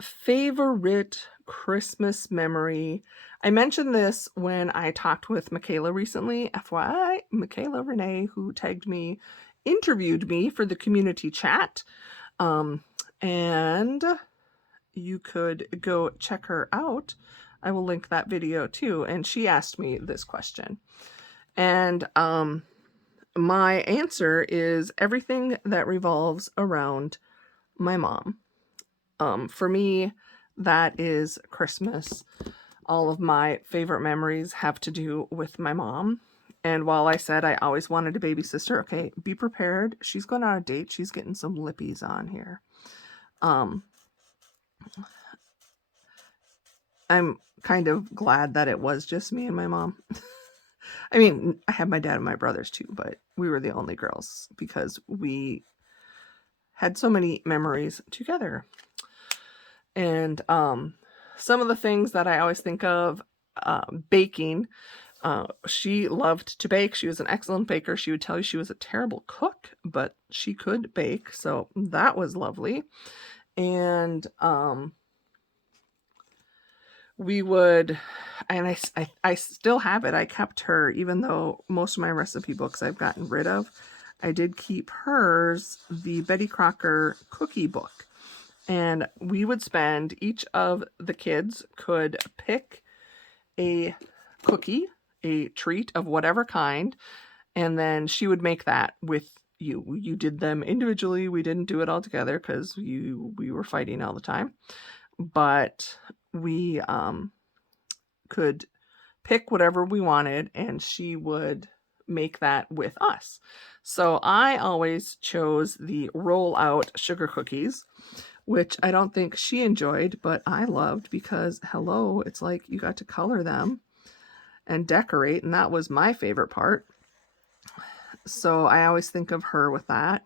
Favorite Christmas memory. I mentioned this when I talked with Michaela recently. FYI, Michaela Renee, who tagged me, interviewed me for the community chat. And you could go check her out. I will link that video too. And she asked me this question. And my answer is everything that revolves around my mom. For me, that is Christmas. All of my favorite memories have to do with my mom. And while I said I always wanted a baby sister, okay, be prepared. She's going on a date. She's getting some lippies on here. I'm kind of glad that it was just me and my mom. I mean, I had my dad and my brothers too, but we were the only girls because we had so many memories together. And some of the things that I always think of, baking. She loved to bake. She was an excellent baker. She would tell you she was a terrible cook, but she could bake. So that was lovely. And we would, and I still have it. I kept her, even though most of my recipe books I've gotten rid of. I did keep hers, the Betty Crocker cookie book. And we would spend, each of the kids could pick a cookie, a treat of whatever kind, and then she would make that with you. You did them individually. We didn't do it all together because we were fighting all the time. But we could pick whatever we wanted, and she would make that with us. So I always chose the roll out sugar cookies, which I don't think she enjoyed, but I loved because, hello, it's like you got to color them. and decorate, and that was my favorite part. So I always think of her with that.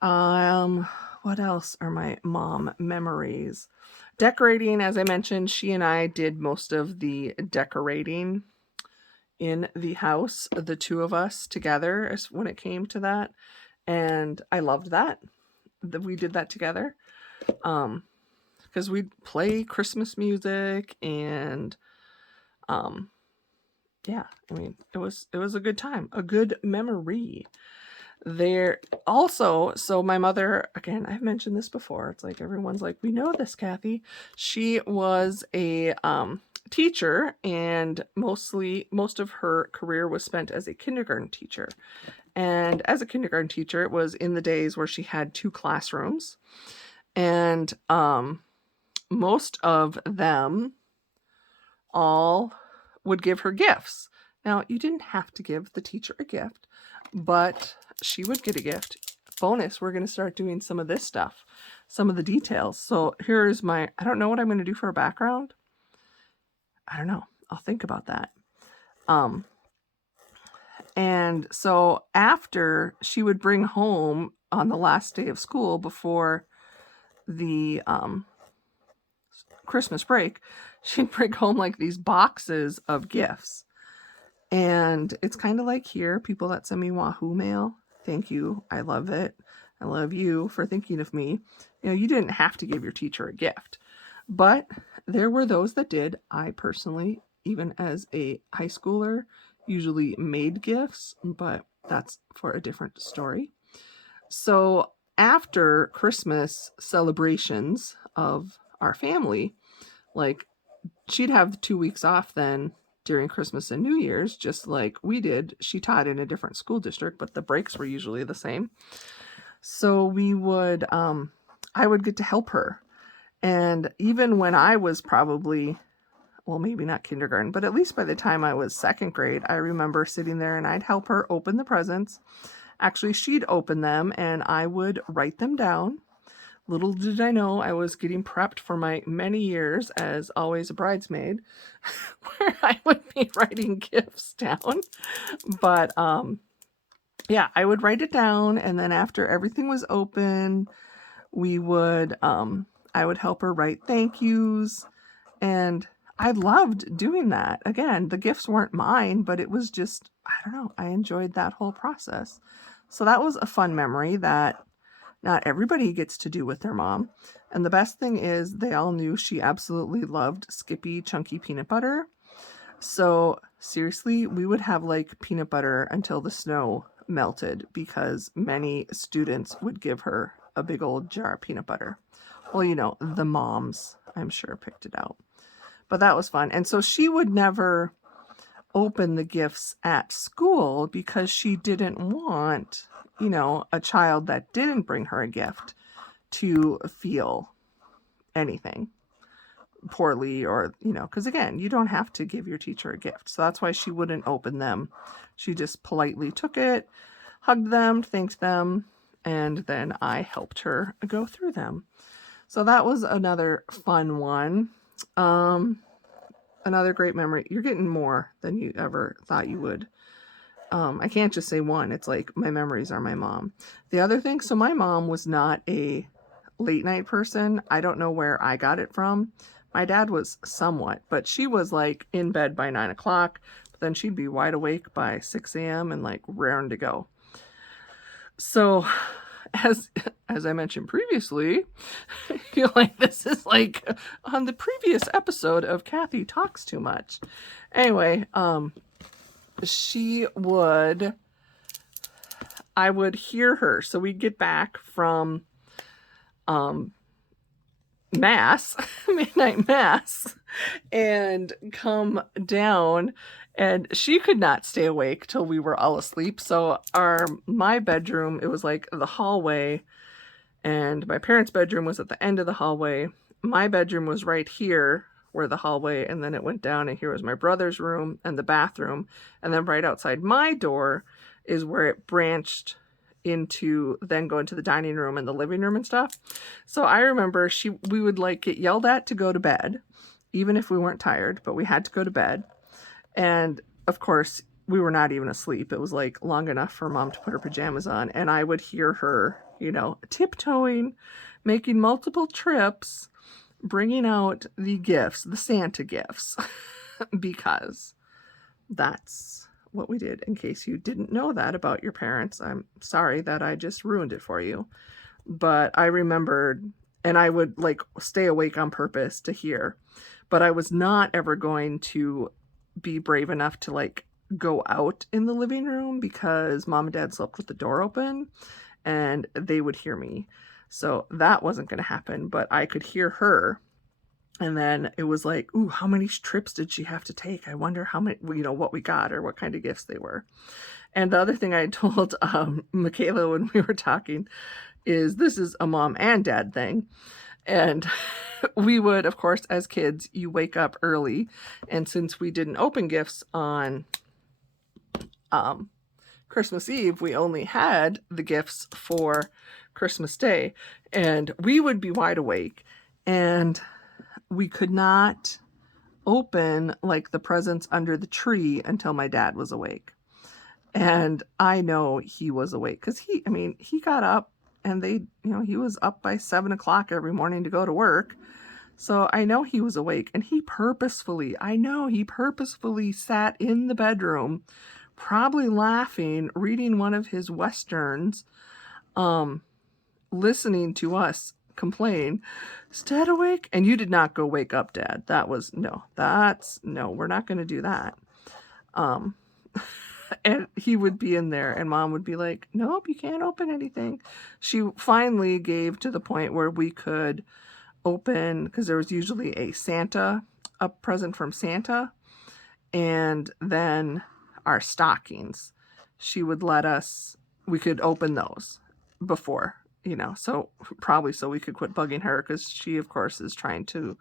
What else are my mom memories? Decorating, as I mentioned, she and I did most of the decorating in the house, the two of us together, when it came to that. And I loved that we did that together. Because we'd play Christmas music, and yeah, I mean, it was a good time, a good memory. There also, so my mother, again, I've mentioned this before, it's like everyone's like, we know this, Kathy. She was a teacher, and most of her career was spent as a kindergarten teacher. And as a kindergarten teacher, it was in the days where she had 2 classrooms, and most of them all would give her gifts. Now, you didn't have to give the teacher a gift, but she would get a gift. Bonus, we're going to start doing some of this stuff, some of the details. So here's I don't know what I'm going to do for a background. I don't know. I'll think about that. And so after, she would bring home on the last day of school before the Christmas break, she'd bring home like these boxes of gifts. And it's kind of like here, people that send me Wahoo mail. Thank you. I love it. I love you for thinking of me. You know, you didn't have to give your teacher a gift, but there were those that did. I personally, even as a high schooler, usually made gifts, but that's for a different story. So after Christmas celebrations of our family, like, she'd have 2 weeks off then during Christmas and New Year's, just like we did. She taught in a different school district, but the breaks were usually the same. So we would, I would get to help her. And even when I was probably, well, maybe not kindergarten, but at least by the time I was 2nd grade, I remember sitting there and I'd help her open the presents. Actually, she'd open them and I would write them down. Little did I know I was getting prepped for my many years as always a bridesmaid, where I would be writing gifts down. But yeah, I would write it down, and then after everything was open, we would I would help her write thank yous, and I loved doing that. Again, the gifts weren't mine, but it was just, I don't know, I enjoyed that whole process. So that was a fun memory that not everybody gets to do with their mom. And the best thing is they all knew she absolutely loved Skippy chunky peanut butter. So seriously, we would have like peanut butter until the snow melted, because many students would give her a big old jar of peanut butter. Well, you know, the moms, I'm sure, picked it out. But that was fun. And so she would never open the gifts at school because she didn't want, you know, a child that didn't bring her a gift to feel anything poorly, or, you know, because again, you don't have to give your teacher a gift. So that's why she wouldn't open them. She just politely took it, hugged them, thanked them, and then I helped her go through them. So that was another fun one. Another great memory. You're getting more than you ever thought you would. I can't just say one. It's like my memories are my mom. The other thing, so my mom was not a late night person. I don't know where I got it from. My dad was somewhat, but she was like in bed by 9 o'clock, but then she'd be wide awake by 6 a.m. and like raring to go. So as I mentioned previously, I feel like this is like on the previous episode of Kathy Talks Too Much. Anyway, I would hear her. So we'd get back from mass, midnight mass, and come down, and she could not stay awake till we were all asleep. So my bedroom, it was like the hallway, and my parents' bedroom was at the end of the hallway. My bedroom was right here where the hallway, and then it went down, and here was my brother's room and the bathroom, and then right outside my door is where it branched into then go into the dining room and the living room and stuff. So I remember we would like get yelled at to go to bed, even if we weren't tired, but we had to go to bed. And of course, we were not even asleep. It was like long enough for Mom to put her pajamas on. And I would hear her, you know, tiptoeing, making multiple trips, bringing out the gifts, the Santa gifts, because that's what we did. In case you didn't know that about your parents, I'm sorry that I just ruined it for you. But I remembered, and I would like stay awake on purpose to hear, but I was not ever going to be brave enough to like go out in the living room because Mom and Dad slept with the door open and they would hear me. So that wasn't going to happen, but I could hear her. And then it was like, ooh, how many trips did she have to take? I wonder how many, you know, what we got or what kind of gifts they were. And the other thing I told Michaela when we were talking is this is a mom and dad thing. And we would, of course, as kids, you wake up early. And since we didn't open gifts on Christmas Eve, we only had the gifts for Christmas Day. And we would be wide awake. And we could not open like the presents under the tree until my dad was awake. And I know he was awake because he got up and he was up by 7 o'clock every morning to go to work. So I know he was awake, and he purposefully sat in the bedroom, probably laughing, reading one of his Westerns, listening to us complain, "Is Dad awake?" And you did not go wake up Dad. No, we're not going to do that. And he would be in there and Mom would be like, nope, you can't open anything. She finally gave to the point where we could open, because there was usually a present from Santa, and then our stockings. She would let us, we could open those before, so probably so we could quit bugging her, because she, of course, is trying to,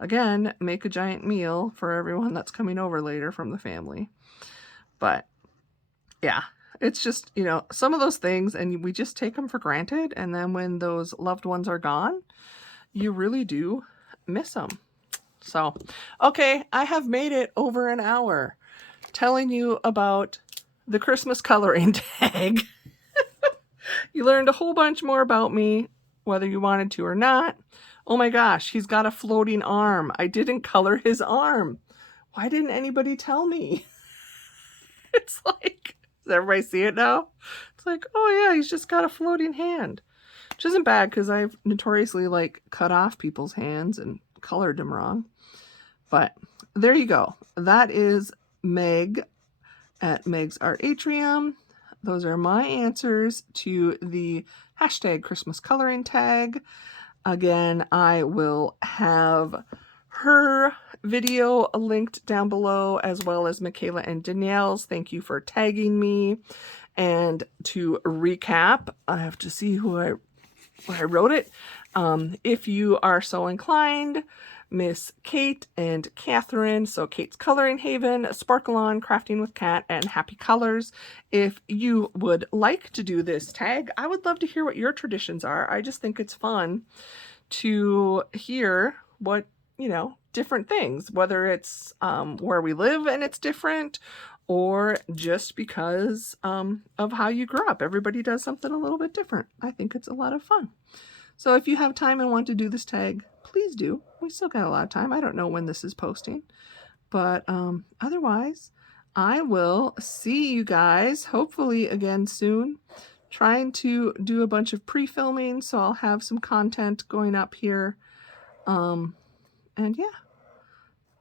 again, make a giant meal for everyone that's coming over later from the family. But yeah, it's just, some of those things, and we just take them for granted. And then when those loved ones are gone, you really do miss them. So, okay, I have made it over an hour telling you about the Christmas coloring tag. You learned a whole bunch more about me, whether you wanted to or not. Oh my gosh, he's got a floating arm. I didn't color his arm. Why didn't anybody tell me? It's like, does everybody see it now? It's like, oh yeah, he's just got a floating hand. Which isn't bad, because I've notoriously cut off people's hands and colored them wrong. But there you go. That is Meg at Meg's Art Atrium. Those are my answers to the hashtag Christmas coloring tag. Again, I will have her video linked down below, as well as Michaela and Danielle's. Thank you for tagging me. And to recap, I have to see where I wrote it. If you are so inclined, Miss Kate and Catherine, so Kate's Coloring Haven, Sparkle On, Crafting with Cat, and Happy Colors. If you would like to do this tag, I would love to hear what your traditions are. I just think it's fun to hear what, different things, whether it's where we live and it's different, or just because of how you grew up. Everybody does something a little bit different. I think it's a lot of fun. So if you have time and want to do this tag, please do. We still got a lot of time. I don't know when this is posting. But otherwise, I will see you guys hopefully again soon. Trying to do a bunch of pre-filming, so I'll have some content going up here. And yeah,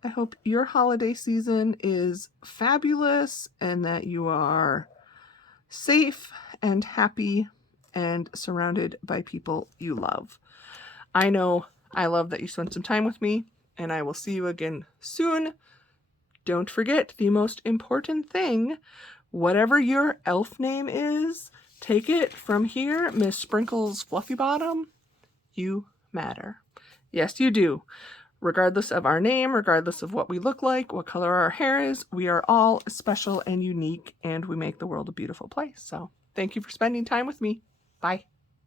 I hope your holiday season is fabulous and that you are safe and happy and surrounded by people you love. I know I love that you spent some time with me, and I will see you again soon. Don't forget the most important thing, whatever your elf name is, take it from here, Miss Sprinkles Fluffy Bottom. You matter. Yes, you do. Regardless of our name, regardless of what we look like, what color our hair is, we are all special and unique, and we make the world a beautiful place. So thank you for spending time with me. Bye.